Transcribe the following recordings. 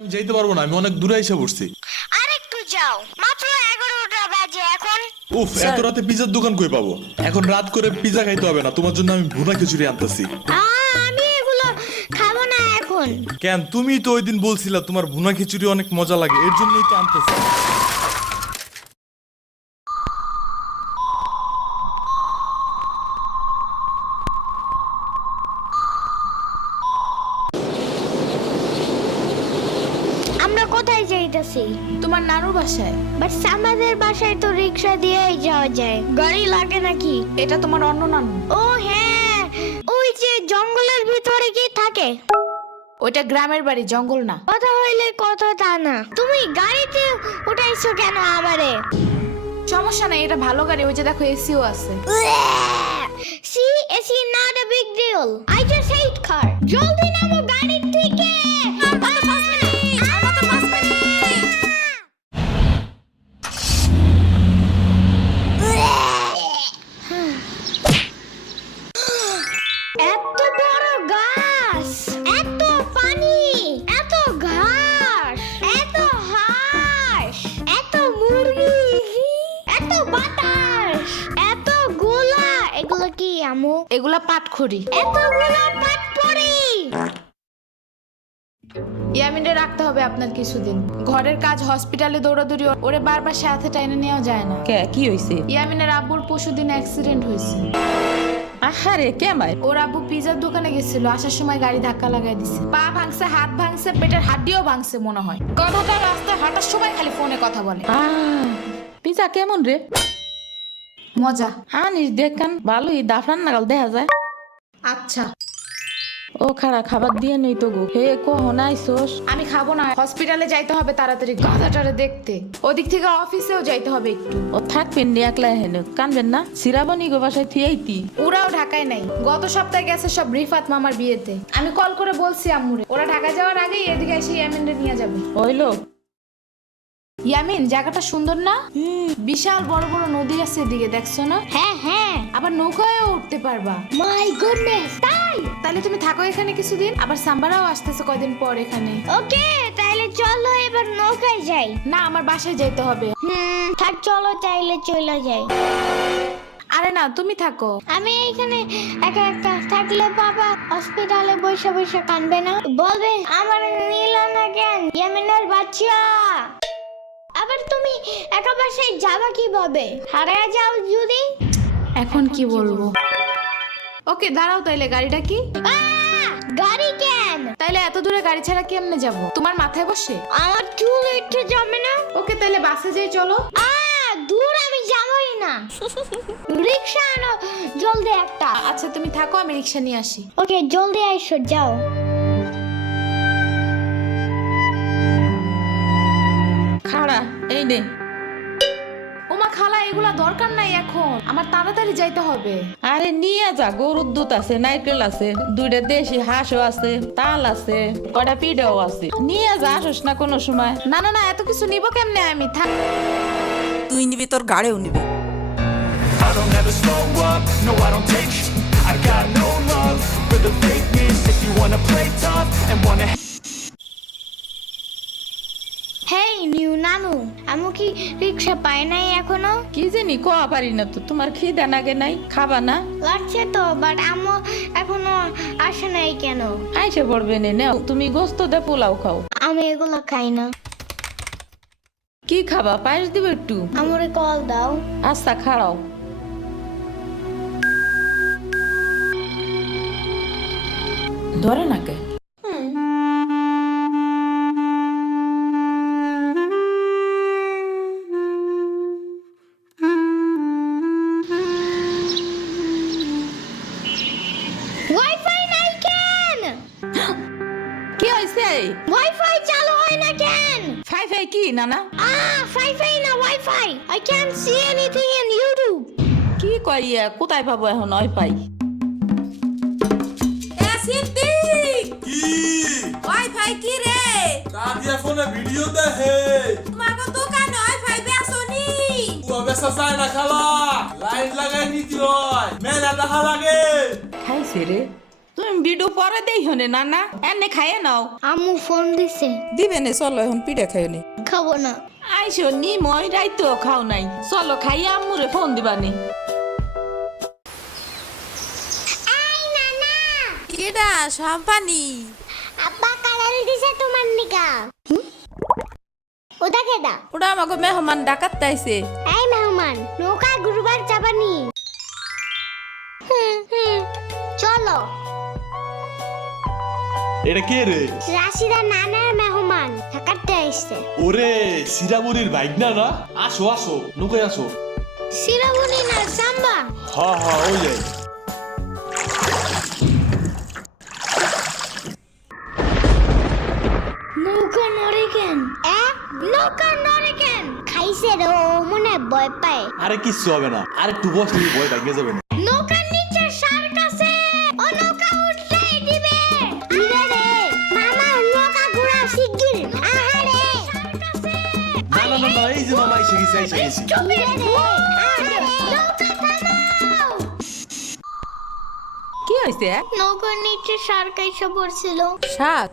আমি যাইতে পারবো না, আমি অনেক দূরে এসে পড়ছি। আরেকটু যাও, মাত্র 11টা বাজে এখন। উফ, এত রাতে পিজার দোকান কই পাবো? এখন রাত করে পিজা খাইতে হবে না, তোমার জন্য আমি ভুনা খিচুড়ি আনতেছি। আমি এগুলো খাবো না এখন। কেন? তুমি তো ওই দিন বলছিলা তোমার ভুনা খিচুড়ি অনেক মজা লাগে, এর জন্যই তো আনতেছি। আমরা কোথায় যাইতেছি? তোমার নানুর বাসায়। বাট আমাদের বাসায় তো রিক্সা দিয়েই যাওয়া যায়, গাড়ি লাগে নাকি? এটা তোমার অন্য নানু। ও হ্যাঁ, ওই যে জঙ্গলের ভিতরে কি থাকে? ওইটা গ্রামের বাড়ি, জঙ্গল না। কথা হইলে কথা তা না। তুমি গাড়িতে উঠাইছো কেন আমারে? সমস্যা নাই, এটা ভালো গাড়ি। ওই যে দেখো, এসিও আছে। See, it's not a big deal. I just hate car. জলদি নামো গাড়ি থেকে। এত বড় গাছ, এত পানি, এত ঘাস, এত হাঁস, এত মুরগি, এত বাতাস, এত গোলা। এগুলো কি আমু? এগুলা পাটখড়ি। এতগুলো পাটপড়ি। ইয়ামিনে রাখতে হবে আপনার কিছুদিন। ঘরের কাজ, হসপিটালে দৌড়াদৌড়ি, ওরে বারবার সাথে টাইনে নেওয়া যায় না। কে কি হইছে? ইয়ামিনের আব্বুর পরশুদিন অ্যাক্সিডেন্ট হয়েছে। আহারে কেমাই? ওর আব্বু পিজার দোকানে গেছিল, আসার সময় গাড়ি ধাক্কা লাগাই দিছে। পা ভাঙছে, হাত ভাঙছে, পেটের হাড্ডিও ভাঙছে মনে হয়। কথাটা রাস্তায় হাঁটার সময় খালি ফোনে কথা বলে। পিজা কেমন রে? মজা। আনিস দেখান, ভালোই দাফরান নাগাল দেখা যায়। আচ্ছা, ও খারা খাবার দিয়ে নেই তো গো। হে কখন আইসোস? আমি খাবো না, হসপিটালে যাইতে হবে তাড়াতাড়ি গাধাটারে দেখতে। ওদিক থেকে অফিসেও যাইতে হবে একটু। ও থাকবেন নি একলা হেন, কানবেন না? সিরাবনি গো বাসায় থিয়াইতি। ওরাও ঢাকায় নাই, গত সপ্তাহে গেছে সব রিফাত মামার বিয়েতে। আমি কল করে বলছি আম্মুরে, ওরা ঢাকা যাওয়ার আগেই এদিকে এসে ইয়ামিনরে নিয়ে যাবে। হইলো? ইয়ামিন, জায়গাটা সুন্দর না? বিশাল বড় বড় নদী আছে এদিকে, দেখছো না? হ্যাঁ হ্যাঁ। আবার নৌকায়ও উঠতে পারবা। মাই গুডনেস, তাই? তাহলে তুমি থাকো এখানে কিছুদিন, আবার সাম্বারাও আসতেছে কয়দিন পর এখানে। ওকে, তাইলে চলো এবার নৌকায় যাই। না, আমার বাসায় যাইতে হবে। থাক, চলো তাইলে চলে যাই। আরে না, তুমি থাকো। আমি এখানে একা একা থাকলে বাবা হসপিটালে বসে বসে কানবে না? বলবে আমার নিল না কেন ইয়ামিনের বাচ্চা। আবার তুমি একা বাসায় যাবা কিভাবে? হারিয়ে যাও যদি? এখন কি বলবো? ওকে দাঁড়াও, তাইলে গাড়িটা কি? গাড়ি কেন? তাইলে এত দূরে গাড়ি ছাড়া কেমনে যাব? তোমার মাথায় বসে? আমার চুল উঠে যাবে না? ওকে, তাইলে বাসে যাই, চলো। দূর আমি যাবই না। রিক্সা আনো জলদি একটা। আচ্ছা তুমি থাকো, আমি রিক্সা নিয়ে আসি। ওকে, জলদি আইসো, যাও। খাড়া এই নে। ওমা খালা, এগুলা দরকার নাই এখন, আমার তাড়াতাড়ি যাইতে হবে। আরে নিয়ে যা, গরুর দুধ আছে, নারকেল আছে, দুইটা দেশি হাঁসও আছে, তাল আছে, কয়টা পিঠাও আছে। নিয়ে যা, আসোস না কোনো সময়? না না না, এত কিছু নিব কেমনে আমি? থাক। তুই নিবি, তোর গাড়িও নিবি। I don't ever slow up, no I don't take sh- I got no love for the fakeness. If you wanna play tough and wanna hey new নানু, আমু কি রিক্সা পায় নাই এখনো? কি জানি কোয়া পারি না তো। তোমার খিদা নাগে নাই? খাবা না? লাগছে তো, বাট আমু এখনো আসে নাই কেন? আইসে পড়বে নে, নাও তুমি গোস্ত দে পোলাও খাও। আমি এগুলো খাই না। কি খাবা? পায়েস দিব একটু? আমুরে কল দাও। আচ্ছা খাড়াও। ধরে নাকে। ওয়াইফাই নাই কেন? কি হয়েছে? ওয়াইফাই চালু হয় না কেন? ফাই ফাই কি নানা? ফাইফাই না wifi. I can't see anything in YouTube. কি কইয়া কোথায় পাবো এখন ওয়াইফাই? কি? ওয়াইফাই কি রে? দাদিয়া ফোনে ভিডিও দেখে। তোমাকে দোকানে ওয়াইফাই বেসনি? ও বেসা যায় না খালা, লাইন লাগাই নিতে হয়, মেলা দেখা লাগে। খাইছে রে। তুমি ভিডিও পরে দেই হনে না না এনে খাইয়ে নাও। আম্মু ফোন দিছে। দিবে নে চলো এখন পিঠা খাই নি। খাবো না। আইসো নি মই রাইতো খাও নাই, চলো খাইয়া আম্মুরে ফোন দিবানি। এই নানা, কেডা সম্পানি? আব্বা কালার দিছে তোমার নিকা। ওটা কেডা? ওটা আমাকে মেহমান ডাকাত তাইছে। এই মেহমান, নৌকা গুরুবার চাপানি। চলো। এটা কে রে? রাশিদা নানার মেহমান থাকাতে আসছে। ওরে সিরাবুরির বাইক না না, আসো আসো নৌকায় আসো। সিরাবুনি না সাম্বা। হ্যাঁ হ্যাঁ ওই যাই। নৌকা নড়ে কেন? নৌকা নড়ে কেন? খাইছে রে, ও মনে হয় ভয় পায়। আরে কিচ্ছু হবে না, আরে একটু বসলে ভয় ভাঙে যাবে না। নৌকার নিচে শার্ক আছে, ও নৌকা উঠতেই দিবে। আরে রে মামা, নৌকা ঘোরা শিগগির। আহারে শার্ক আছে। না না না না, এই যে মামা এসে গেছি এসে গেছি। চুপ রে, আহারে নৌকা থামাও। কি হইছে? নৌকার নিচে শার্ক এসে পড়ছিল। শাক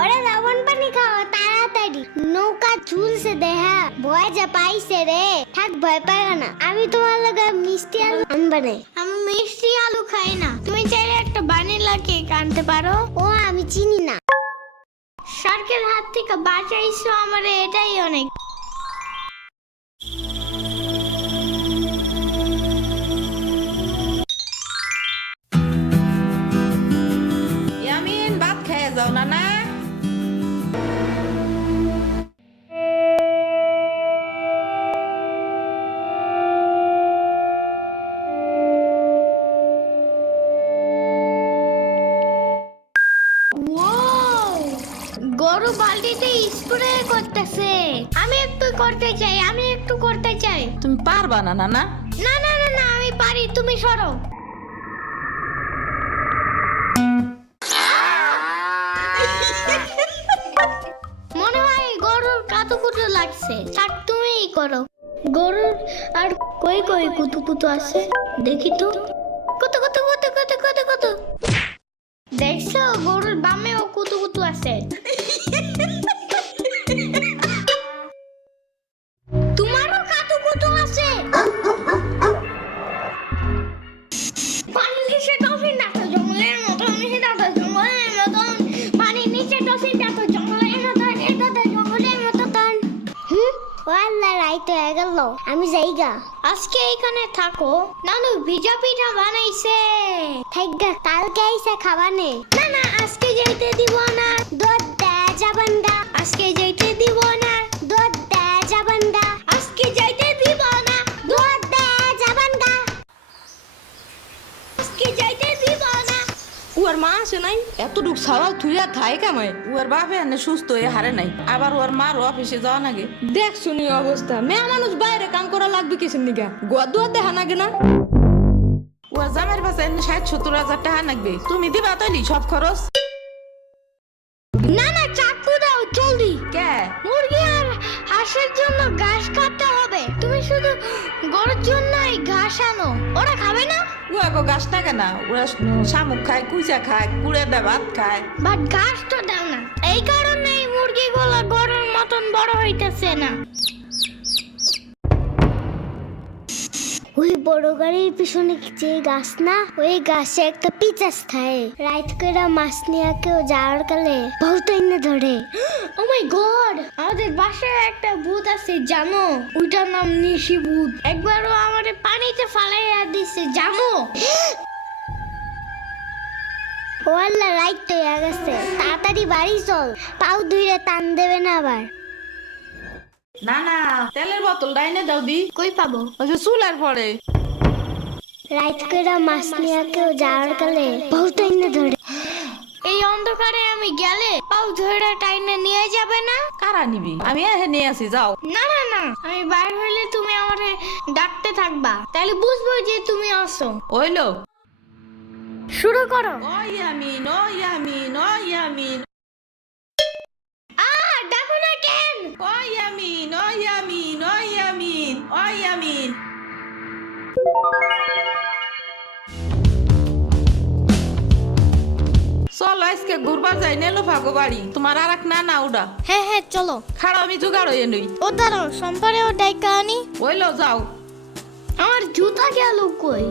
ওরে লবণ পানি খাও তাড়াতাড়ি, নৌকা ঝুলছে দেহা, ভয় যা পাইছে রে। থাক ভয় পাই না, আমি তোমার লগে মিষ্টি আলু আনবানে। আমি মিষ্টি আলু খাই না, তুমি চাইলে একটা ভ্যানিলা কেক আনতে পারো। ও আমি চিনি না। শার্কের হাত থেকে বাঁচাইছো আমারে, এটাই অনেক। ইয়ামিন ভাত খেয়ে যাও না না। ওয়াও, গরু বালতিতে স্প্রে করতেছে। আমি একটু করতে চাই, আমি একটু করতে চাই। তুমি পারবা না না না। না না না না, আমি পারি, তুমি সরো। মনে হয় গরুর কাতুকুতু লাগছে, থাক তুমিই করো। গরুর আর কই কই কুতুকুতু আছে দেখি তো। কত কত কত কত কত কত, দেখছো গরুর বামেও কুতুকুতু আছে। তোমারও কাতুকুতু আছে। পানির নিচে ডলফিন দেখো জঙ্গলের মতন, জঙ্গলের মতন। পানির নিচে ডলফিন দেখো জঙ্গলের মতন, জঙ্গলের মতন। ওয়াল্লা রাইত হয়ে গেল, আমি যাইগা। আজকে এখানে থাকো। নানু ভিজা পিঠা বানাইছে, থাইগা কালকে আইসা খাবানে। না না, আজকে যাইতে দিব না, দুধ দেয়া যাবান গা। আজকে যাইতে দিব না, দুধ দেয়া যাবান গা। আজকে যাইতে দিব না, দুধ দেয়া যাবান গা। আজকে যাইতে দিব না। ওর মা আসে নাই, এতটুক সাওয়াল থুইয়া খায় কামাই। ওর বাপে এনে সুস্থ হয়ে হারে নাই, আবার ওর মার অফিসে যাওয়া নাগে। দেখ শুনি অবস্থা, মেয়ে মানুষ বাইরে কাম করা লাগবে কিসের নিগা? গোয়া দুয়া দেখা নাগে না? ওর জামের পাশে এনে ৬০-৭০ হাজার টাকা লাগবে, তুমি দিবা তৈলি সব খরচ। না না, চাকু দাও জলদি। কে? মুরগি আর হাঁসের জন্য ঘাস কাটতে হবে। তুমি শুধু গরুর জন্যই ঘাস আনো, ওরা খাবে না। ও আগো গাছ টাকা না, ওরা শামুক খায়, কুইচা খায়, কুড়ে দেয়, ভাত খায়। বাট ঘাস তো দাও না, এই কারণে এই মুরগিগুলো গরুর মতন বড় হইতেছে না। ওই বড় গাড়ির পিছনে যে গাছ না, ওই গাছে একটা পিচাস থাকে। রাইত করে মাছ নিয়ে কেউ যাওয়ার কালে বহুত এনে ধরে। ও মাই গড, আমাদের বাসায় একটা ভূত আছে জানো? ওইটার নাম নিশি ভূত। একবারও আমারে পানিতে ফালাইয়া দিছে জানো? ওয়াল্লা রাইত তো হয়ে গেছে, তাড়াতাড়ি বাড়ি চল, পাও ধুইরে টান দেবে না আবার। না না, তেলের বোতল ডাইনে দাও দি। কই পাবো? ওই যে চুলার পরে। রাইত করে মাছ নিয়ে কেউ যাওয়ার কালে বহুত এনে ধরে। এই অন্ধকারে আমি গেলে পাও ধরে টাইনে নিয়ে যাবে না? কারা নিবি? আমি এহে নিয়ে আসি, যাও। না না না, আমি বাইরে হইলে তুমি আমারে ডাকতে থাকবা, তাহলে বুঝবো যে তুমি আসো। ওইলো শুরু করো। ও ইয়ামিন, ও ইয়ামিন, ও ইয়ামিন, ডাকো না কেন? ও ইয়ামিন, ও ইয়ামিন, ও ইয়ামিন, ও ইয়ামিন। চলো আজকে ঘুরবার যাই নেলো ভাগো বাড়ি তোমার আর এক না উডা হ্যাঁ হ্যাঁ চলো। খাড়া আমি জোগাড় হয়ে নই ও দাঁড়াও, সম্পারেও ডাইকা আনি। ওইলো যাও। আমার জুতা গেল কই?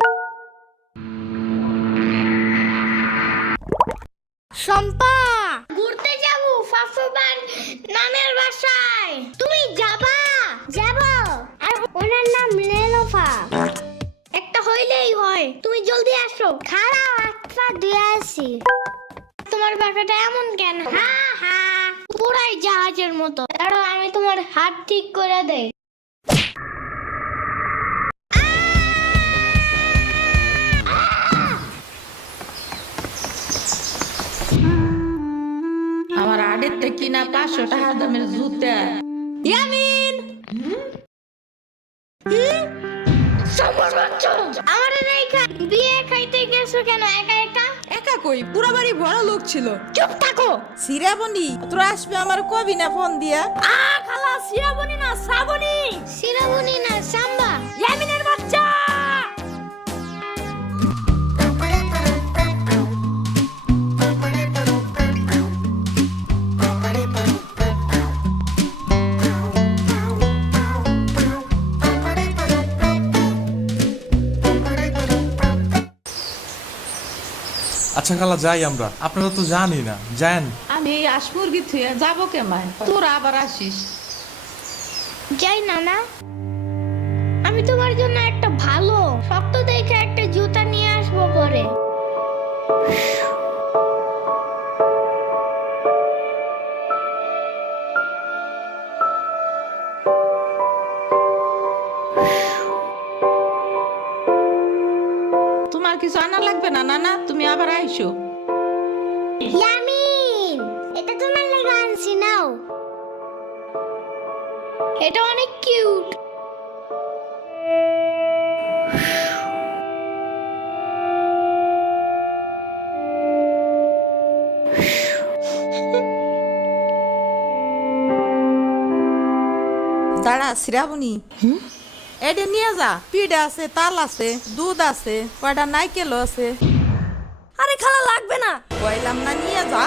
শম্পা, ঘুরতে যাব ফাফুবার নানের বাসায়। তুমি যাবা? যাব। আর ওনার নাম লেলোফা। একটা হইলেই হয়, তুমি জলদি আসো। খাড়াও, আচ্ছা দিয়ে আসি। তোমার বাসাটা এমন কেন? হ্যাঁ হ্যাঁ, পুরাই জাহাজের মতো। দাঁড়াও, আমি তোমার হাত ঠিক করে দেই। আমার আড়ের থেকে কিনা 500 টাকা দামের জুতা। ইয়ামিন, আমার রেখা বিয়ে খাইতে গেছো কেন একা একা? একা কই, পুরা বাড়ি ভরা লোক ছিল। চুপ থাকো। সিরাবনি তোরা আসবে আমার কবি না ফোন দিয়া। খালা সিরাবনি না শ্রাবণী, সিরাবনি না সাম্বা। ইয়ামিনের বাচ্চা। আচ্ছা খালা যাই আমরা, আপনারা তো জানি না, যান। আমি এই আসমুরগি থুয়ে যাবো কেমায়, তোরা আবার আসিস। যাই না না, আমি তোমার জন্য একটা ভালো শক্ত দেখে একটা জুতা নিয়ে আসবো পরে। তোমার কিছু আনা লাগবে না নানা, তুমি আবার আইসো। ইয়ামিন, এটা তোমার লাগা আনছি, নাও। এটা অনেক কিউট। দাঁড়া শ্রাবণী, এটা নিয়ে যা। পিঠা আছে, তাল আছে, দুধ আছে, কয়টা নাইকেল আছে। আরে খালা লাগবে না। কইলাম না নিয়ে যা।